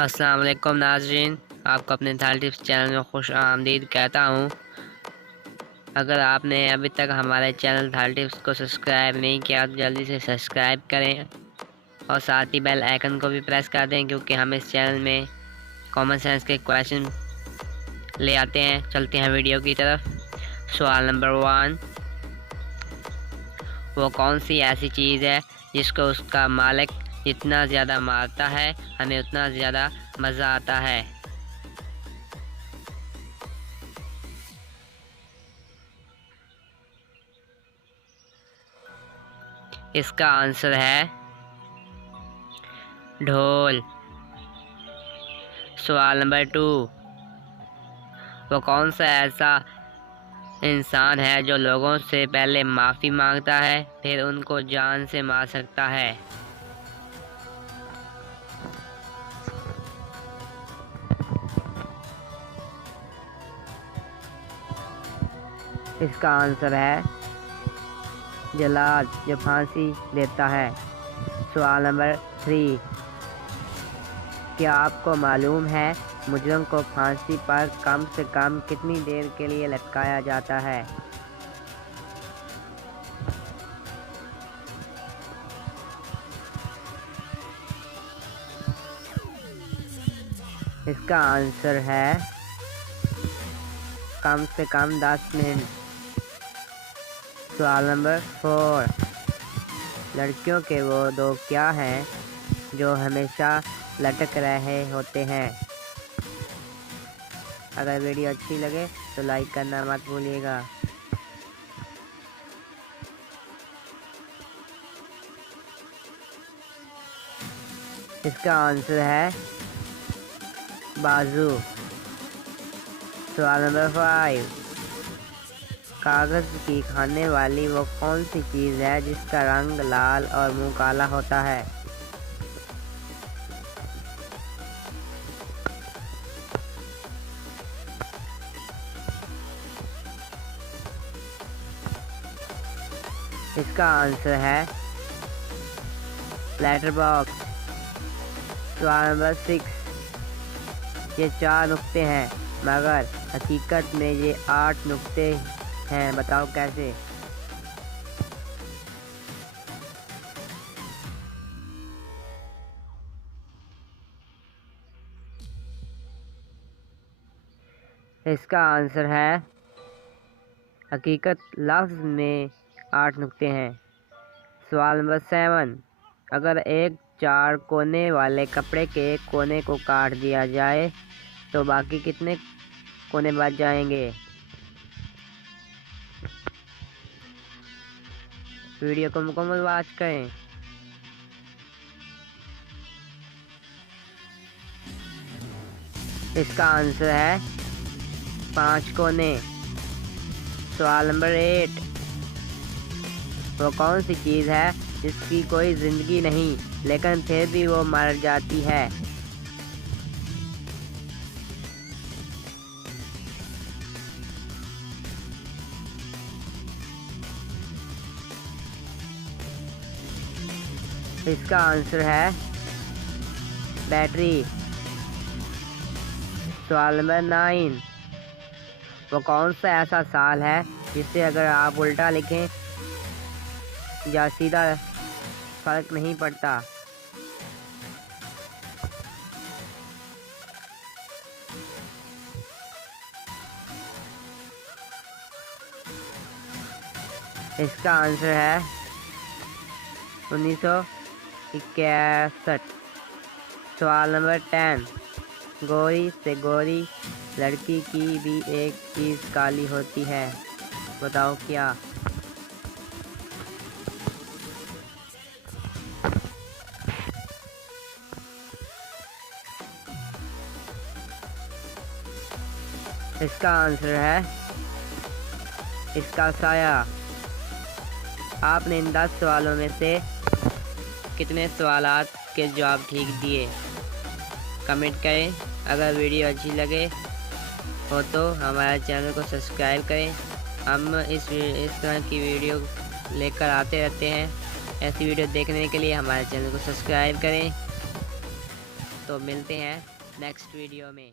अस्सलाम वालेकुम नाज़रीन, आपको अपने थाल टिप्स चैनल में खुश आमदीद कहता हूँ। अगर आपने अभी तक हमारे चैनल थाल टिप्स को सब्सक्राइब नहीं किया तो जल्दी से सब्सक्राइब करें और साथ ही बेल आइकन को भी प्रेस कर दें, क्योंकि हम इस चैनल में कॉमन सेंस के क्वेश्चन ले आते हैं। चलते हैं वीडियो की तरफ। सवाल नंबर 1, वो कौन सी ऐसी चीज़ है जिसको उसका मालिक जितना ज़्यादा मारता है हमें उतना ज़्यादा मज़ा आता है? इसका आंसर है ढोल। सवाल नंबर 2, वो कौन सा ऐसा इंसान है जो लोगों से पहले माफ़ी मांगता है फिर उनको जान से मार सकता है? इसका आंसर है जल्लाद, जो फांसी देता है। सवाल नंबर 3, क्या आपको मालूम है मुजरिम को फांसी पर कम से कम कितनी देर के लिए लटकाया जाता है? इसका आंसर है कम से कम 10 मिनट। सवाल नंबर 4, लड़कियों के वो दो क्या हैं जो हमेशा लटक रहे होते हैं? अगर वीडियो अच्छी लगे तो लाइक करना मत भूलिएगा। इसका आंसर है बाजू। सवाल नंबर 5, कागज़ की खाने वाली वो कौन सी चीज़ है जिसका रंग लाल और मुंह काला होता है? इसका आंसर है लेटर बॉक्स। सवाल नंबर 6, ये 4 नुक्ते हैं मगर हकीकत में ये 8 नुक्ते हैं, बताओ कैसे? इसका आंसर है हकीकत लफ्ज़ में 8 नुक्ते हैं। सवाल नंबर 7, अगर एक 4 कोने वाले कपड़े के एक कोने को काट दिया जाए तो बाकी कितने कोने बच जाएंगे? वीडियो को मुकम्मल वॉच करें। इसका आंसर है 5 कोने। सवाल नंबर 8, वो कौन सी चीज़ है जिसकी कोई ज़िंदगी नहीं लेकिन फिर भी वो मर जाती है? इसका आंसर है बैटरी। सवाल नंबर 9, वो कौन सा ऐसा साल है जिसे अगर आप उल्टा लिखें या सीधा फर्क नहीं पड़ता? इसका आंसर है 1961। सवाल नंबर 10, गोरी से गोरी लड़की की भी एक चीज़ काली होती है, बताओ क्या? इसका आंसर है इसका साया। आपने इन 10 सवालों में से कितने सवालात के जवाब ठीक दिए? कमेंट करें। अगर वीडियो अच्छी लगे हो तो हमारे चैनल को सब्सक्राइब करें। हम इस तरह की वीडियो लेकर आते रहते हैं। ऐसी वीडियो देखने के लिए हमारे चैनल को सब्सक्राइब करें। तो मिलते हैं नेक्स्ट वीडियो में।